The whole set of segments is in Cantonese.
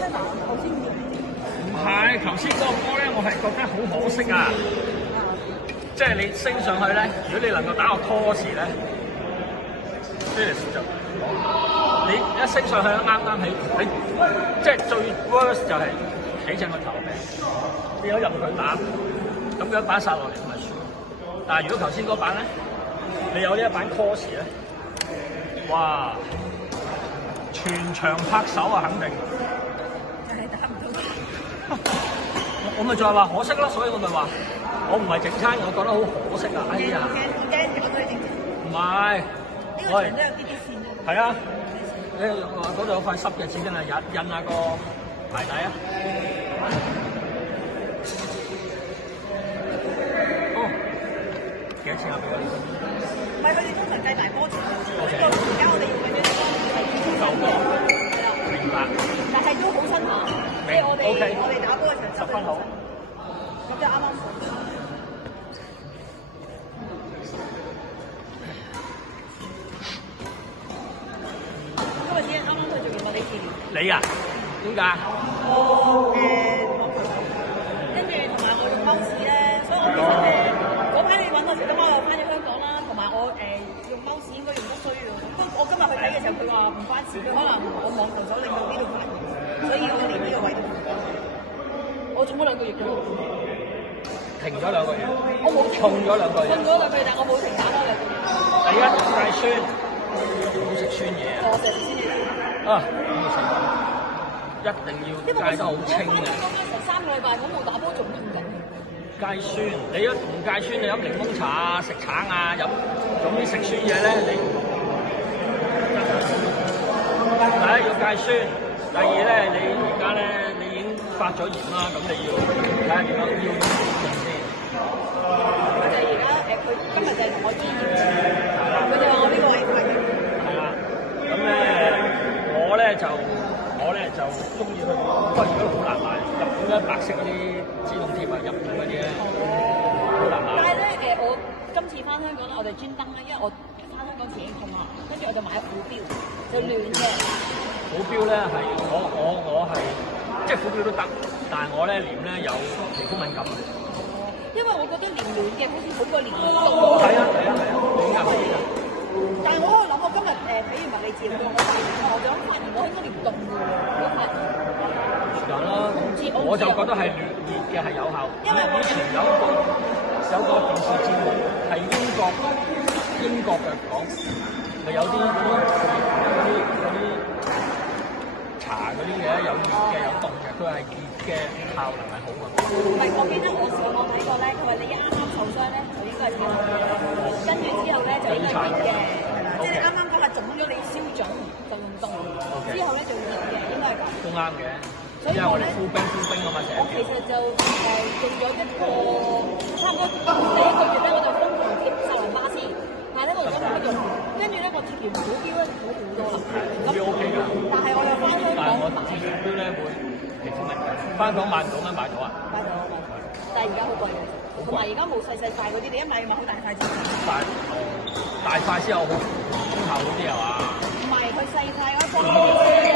親啊，頭先唔係，頭先嗰個波咧，我係覺得好可惜啊！即係你升上去咧，如果你能夠打個 toss 咧 ，finish 就你一升上去啱啱起，你即係最 worst 就係起正個頭嘅，你有任佢打，咁樣一板殺落嚟咁咪輸。但係如果頭先嗰板咧，你有呢一板 toss 咧，哇！全場拍手啊，肯定。就係打唔到。我咪就係話可惜咯，所以我咪話我唔係整餐，我覺得好可惜啊！哎呀，驚搞到你整餐。唔係，呢個場都有啲啲線啊。係啊，你嗰度有塊濕嘅紙巾啊，印下個牌底啊。哦，幾多錢啊？俾我？唔係佢哋通常計大波錢，不過而家我哋用緊啲9個，係啦，明白。但係都好新下，即係我哋打波嘅場10分好，咁就啱啱好。今日只係啱啱去做完物理治療。你啊？點解？跟住同埋我用貓屎咧，所以我其實嗰排你揾我時，咁我又翻咗香港啦，同埋我用貓屎應該用得衰喎。不過我今日去睇嘅時候，佢話唔關事，佢可能我網球手令到呢度反應，所以我連呢個位都唔得。我做咗2個月嘅喎。停咗2個月。我冇停。痛咗2個月。痛咗2個月，但我冇停打多2個月。第一戒酸，唔好食酸嘢啊！我食酸嘢。啊，一定要戒得好清嘅。成3個禮拜，我冇打波仲痛緊。戒酸，你一唔戒酸，你飲檸檬茶啊、食橙啊、總之食酸嘢咧，你第一要戒酸，第二咧你而家咧你已經發咗炎啦，咁你要睇下點樣要用先。佢就而家佢今日就係同我醫驗，佢就話我呢個位發炎。係啦，咁咧我咧就中意去，不過而家好難買，日本咧白色嗰啲止痛貼啊，日本嗰啲咧好難買。但係咧我今次翻香港咧，我哋專登咧，因為我翻香港時已經痛啦，跟住我就買虎標，就暖嘅。虎標咧係我係即係虎標都得，但係我咧黏咧有皮膚敏感。因為我覺得黏暖嘅好似好過黏凍。係啊，暖㗎可以㗎。但係我喺度諗，我今日睇完物理治療，我發現我就發現我應該黏凍嘅喎，我發現。有啦，我就覺得係熱嘅係有效。因為以前有個電視節目係英國嘅講，咪有啲茶嗰啲嘢，有熱嘅有凍嘅，佢係熱嘅效能係好㗎。唔係，我記得我上網睇過咧，佢話你一啱啱受傷咧，就應該係熱嘅，跟住之後咧就應該熱嘅，即係你啱啱嗰下腫咗，你消腫就用凍，之後咧就熱嘅，應該係咁。都啱嘅。所以我咧，敷冰啊嘛，我其實就用咗一個差唔多第1個月咧，我就瘋狂貼薩倫巴斯，但係咧我而家冇乜用，跟住咧我貼完虎標咧好好多啦。咁 OK 㗎。但係我又翻香港買。貼虎標咧會皮膚敏感，翻香港買唔到咩？買到啊？買到。但係而家好貴嘅，同埋而家冇細塊嗰啲，你一買要買好大塊先。大塊先有好功效嗰啲係嘛？唔係，佢細塊嗰方便啲啫。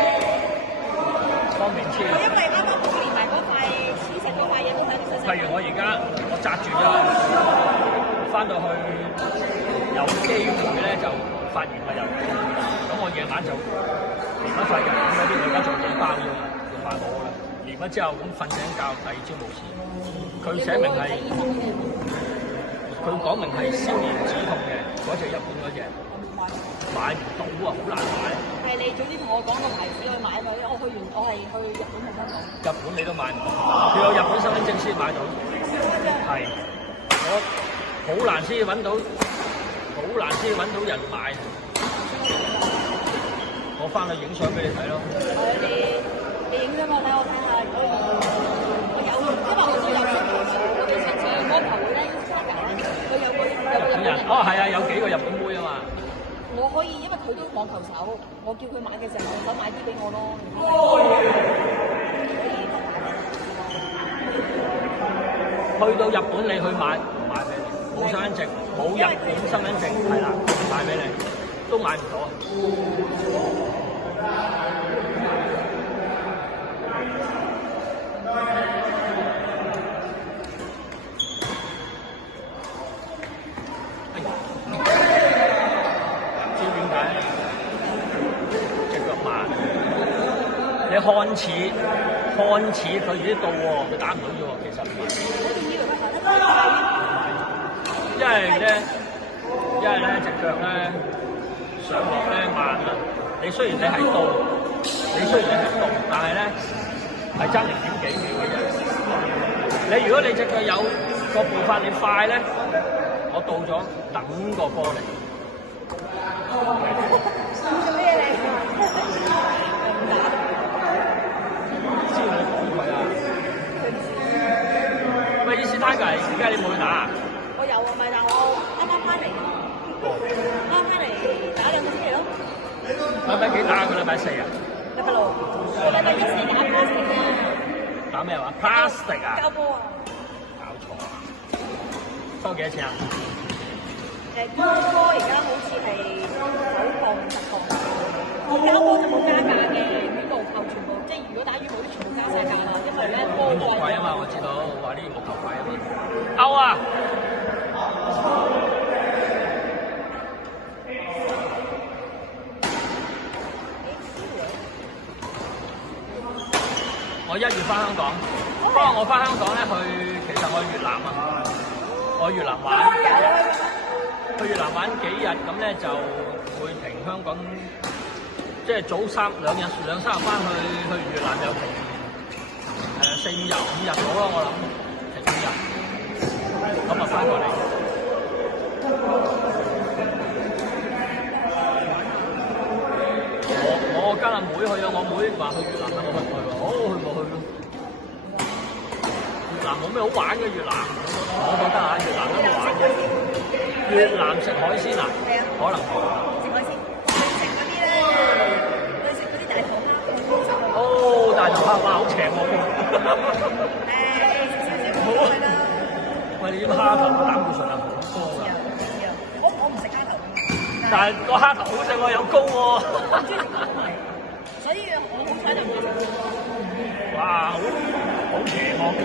方便啲。因為啱啱我連埋嗰塊黐石嗰塊嘢都睇到細細。譬如我而家紮住咗，翻到去有機會咧就發炎啦又，咁我夜晚就連一塊日本嗰啲，我而家做幾包要買好啦。連咗之後咁瞓醒覺，第2朝冇事。佢寫明係，佢講明係消炎止痛嘅，嗰隻日本嗰隻。買唔到啊，好難買。係你早啲同我講個牌子去買嘛？我去日本同香港。日本你都買唔到，要有日本身份證先買到。係，我好難先揾到人買。我翻去影相俾你睇咯。你影咗我睇，我睇下。我有，因為我知有我哋上次嗰球會咧，佢有個日本人。哦，係啊，有幾個日本妹啊嘛。我可以，因為佢都網球手，我叫佢買嘅時候，我想買啲俾我咯。去到日本你去買，唔買俾你，冇身份證，冇日本身份證，係啦，唔買俾你，都買唔到。你看似佢自己到喎，佢打唔到啫喎，其實唔係。因為咧隻腳咧上落咧慢啊！你雖然你係到，但係咧係爭0.幾秒嘅啫。你如果你隻腳有個步伐你快咧，我到咗等個波嚟。做咩你？知你講佢啊？喂，伊斯坦格，而家你冇去打啊？我有啊，咪但我啱翻嚟打2個星期咯。禮拜幾打？佢禮拜4啊？禮拜6。禮拜1、4打 plastic 啊。打咩話 ？plastic 啊？膠波啊！搞錯啊！收幾多錢啊？膠波而家好似係9磅10磅。膠波就冇加價嘅，羽毛球全部即係如果打羽毛啲全部加晒價啦，因為咧波羽毛貴啊嘛，我知道，話啲羽毛球貴啊嘛。歐啊！我1月翻香港，不過我翻香港咧其實我去越南啊，我去越南玩，去越南玩幾日，咁咧就會停香港，即係早2、3日翻去越南又停4、5日到咯，我諗停5日，咁啊翻過嚟。我跟阿妹去啊，我妹話去越南啊，我咪去喎，好去咪去咯。越南冇咩好玩嘅，越南我覺得啊，越南都好玩嘅。越南食海鮮啊？係啊，可能係。食海鮮，食嗰啲咧，去食嗰啲大頭蝦。哦，大頭蝦哇，好邪惡喎！好啊。喂，你啲蝦頭嘅膽固醇係好高㗎。我唔食蝦頭。但係個蝦頭好食喎，有膏喎。所以我好彩就唔食。哇，好邪惡喎！